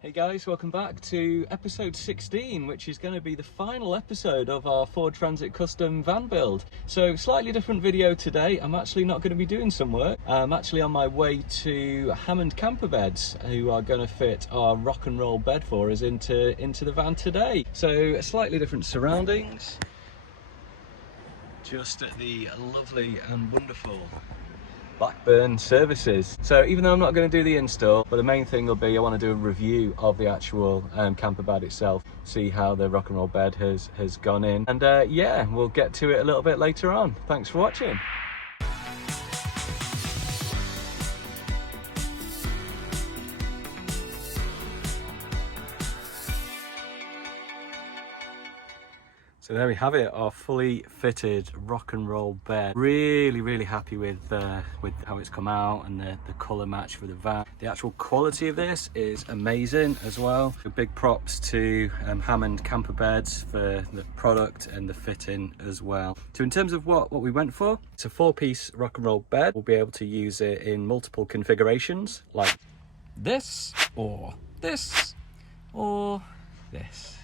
Hey guys, welcome back to episode 16, which is going to be the final episode of our Ford Transit Custom van build. So slightly different video today. I'm actually not going to be doing some work. I'm actually on my way to Hammond Camper Beds, who are going to fit our rock and roll bed for us into the van today. So slightly different surroundings. Just at the lovely and wonderful Blackburn services. So even though I'm not going to do the install, but the main thing will be I want to do a review of the actual camper bed itself, see how the rock and roll bed has gone in, and yeah, we'll get to it a little bit later on. Thanks for watching. So there we have it, our fully fitted rock and roll bed. Really happy with how it's come out and the colour match for the van. The actual quality of this is amazing as well. Big props to Hammond Camper Beds for the product and the fitting as well. So in terms of what we went for, it's a 4-piece rock and roll bed. We'll be able to use it in multiple configurations, like this, or this, or this.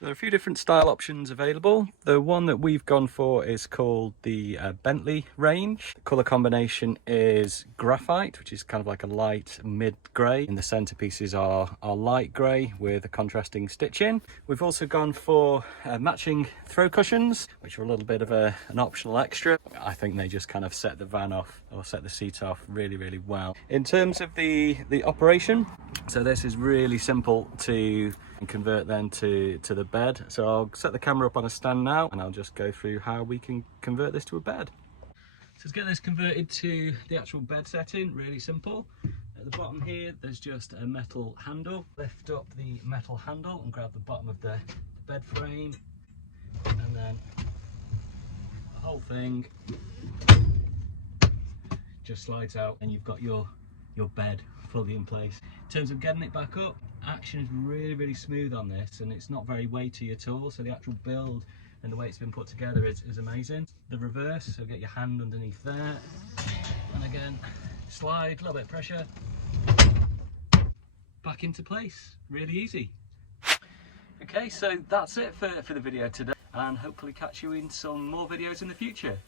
There are a few different style options available. The one that we've gone for is called the Bentley range. The colour combination is graphite, which is kind of like a light mid-grey, and the centerpieces are light grey with a contrasting stitching. We've also gone for matching throw cushions, which are a little bit of an optional extra. I think they just kind of set the van off, or set the seat off really well. In terms of the operation, so this is really simple to convert then to the bed. So I'll set the camera up on a stand now and I'll just go through how we can convert this to a bed. So to get this converted to the actual bed setting, really simple. At the bottom here there's just a metal handle. Lift up the metal handle and grab the bottom of the bed frame, and then the whole thing just slides out and you've got your bed fully in place. In terms of getting it back up, action is really smooth on this, and it's not very weighty at all, so the actual build and the way it's been put together is amazing. The reverse, so get your hand underneath there, and again slide, a little bit of pressure, back into place, really easy. Okay, so that's it for the video today, and hopefully catch you in some more videos in the future.